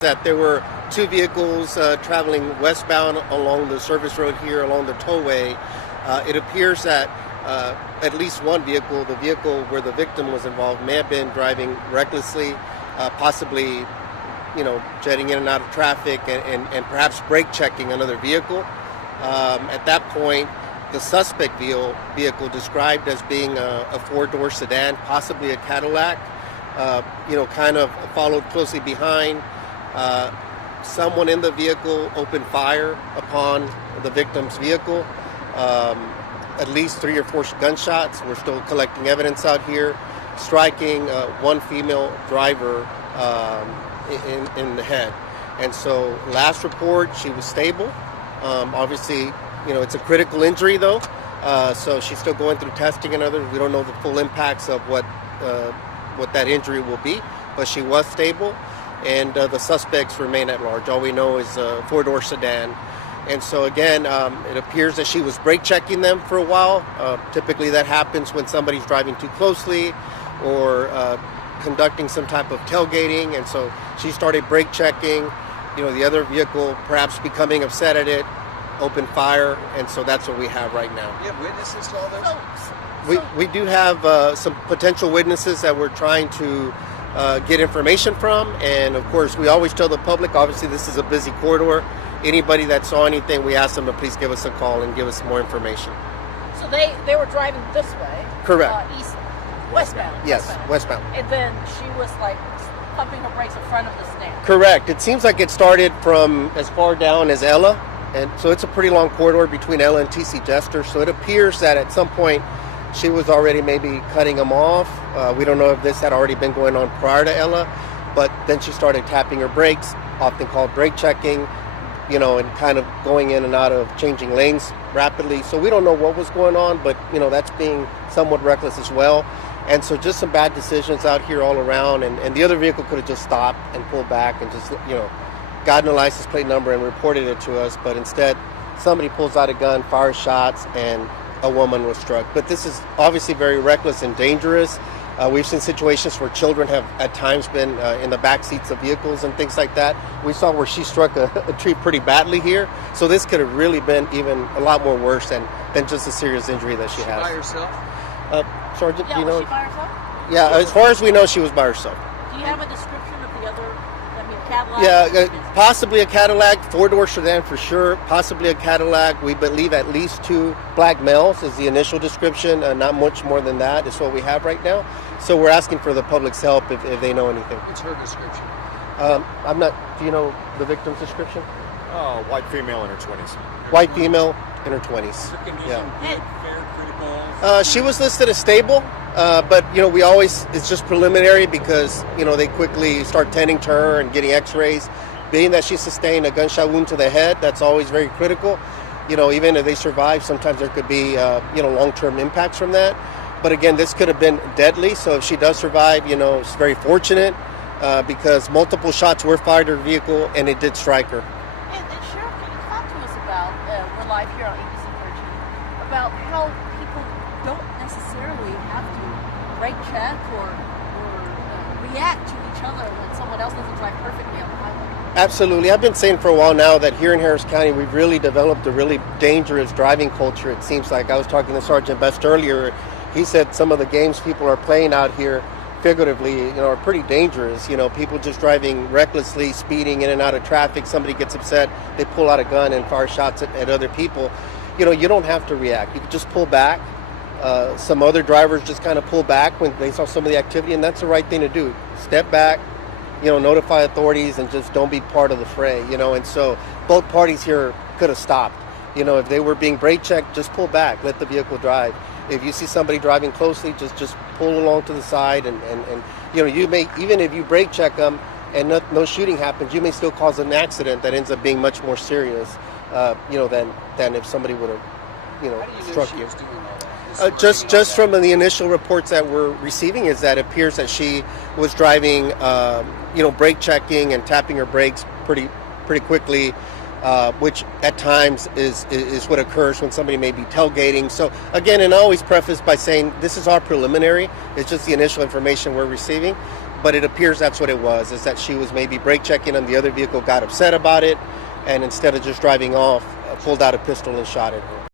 That there were two vehicles traveling westbound along the service road here, along the tollway. It appears that at least one vehicle, the vehicle where the victim was involved, may have been driving recklessly, possibly, jetting in and out of traffic and perhaps brake checking another vehicle. At that point, the suspect vehicle described as being a four-door sedan, possibly a Cadillac, kind of followed closely behind. Someone in the vehicle opened fire upon the victim's vehicle. At least 3 or 4 gunshots. We're still collecting evidence out here, striking one female driver in the head. And so last report, she was stable. Obviously, it's a critical injury though. So she's still going through testing and others. We don't know the full impacts of what that injury will be, but she was stable. And the suspects remain at large. All we know is a four-door sedan. And so again, it appears that she was brake checking them for a while. Typically that happens when somebody's driving too closely or conducting some type of tailgating. And so she started brake checking. The other vehicle perhaps becoming upset at it, opened fire. And so that's what we have right now. You have witnesses to all this? We do have some potential witnesses that we're trying to get information from, and of course we always tell the public, obviously this is a busy corridor, anybody that saw anything, we ask them to please give us a call and give us more information. So they were driving this way? Correct. Westbound? Yes, westbound. And then she was like pumping her brakes in front of the stand? Correct. It seems like it started from as far down as Ella, and so it's a pretty long corridor between Ella and TC Jester, so it appears that at some point she was already maybe cutting them off. We don't know if this had already been going on prior to Ella, but then she started tapping her brakes, often called brake checking, and kind of going in and out of changing lanes rapidly. So we don't know what was going on, but, that's being somewhat reckless as well. And so just some bad decisions out here all around. And the other vehicle could have just stopped and pulled back and just, gotten a license plate number and reported it to us. But instead, somebody pulls out a gun, fires shots, and a woman was struck. But this is obviously very reckless and dangerous. We've seen situations where children have at times been in the back seats of vehicles and things like that. We saw where she struck a tree pretty badly here. So this could have really been even a lot more worse than just a serious injury that she has. By herself? Sergeant, yeah, do you know? Was she by herself? Yeah, as far as we know, she was by herself. Do you have a description of the other, Cadillac? Yeah, possibly a Cadillac, four-door sedan for sure, possibly a Cadillac. We believe at least 2 black males is the initial description. Not much more than that is what we have right now. So we're asking for the public's help if they know anything. What's her description? Do you know the victim's description? Oh, white female in her 20s. White female in her 20s. She was listed as stable, but we always, it's just preliminary because they quickly start tending to her and getting x-rays. Being that she sustained a gunshot wound to the head, that's always very critical. Even if they survive, sometimes there could be long-term impacts from that. But again, this could have been deadly, so if she does survive, it's very fortunate because multiple shots were fired at her vehicle and it did strike her. And Sheriff, can you talk to us about, we're live here on ABC 13, about how people don't necessarily have to brake check or react to each other when someone else doesn't drive perfectly on the highway? Absolutely. I've been saying for a while now that here in Harris County, we've really developed a really dangerous driving culture. It seems like I was talking to Sergeant Best earlier. He said some of the games people are playing out here, figuratively, are pretty dangerous. People just driving recklessly, speeding in and out of traffic. Somebody gets upset, they pull out a gun and fire shots at other people. You don't have to react. You can just pull back. Some other drivers just kind of pull back when they saw some of the activity, and that's the right thing to do. Step back, notify authorities, and just don't be part of the fray. And so both parties here could have stopped. If they were being brake checked, just pull back, let the vehicle drive. If you see somebody driving closely, just pull along to the side, and you may, even if you brake check them and no shooting happens, you may still cause an accident that ends up being much more serious, than if somebody would have, struck you. Just from the initial reports that we're receiving, is that it appears that she was driving, brake checking and tapping her brakes pretty quickly. Which at times is what occurs when somebody may be tailgating. So again, and I always preface by saying this is our preliminary. It's just the initial information we're receiving. but it appears that's what it was, is that she was maybe brake checking and the other vehicle got upset about it, and instead of just driving off, pulled out a pistol and shot at her.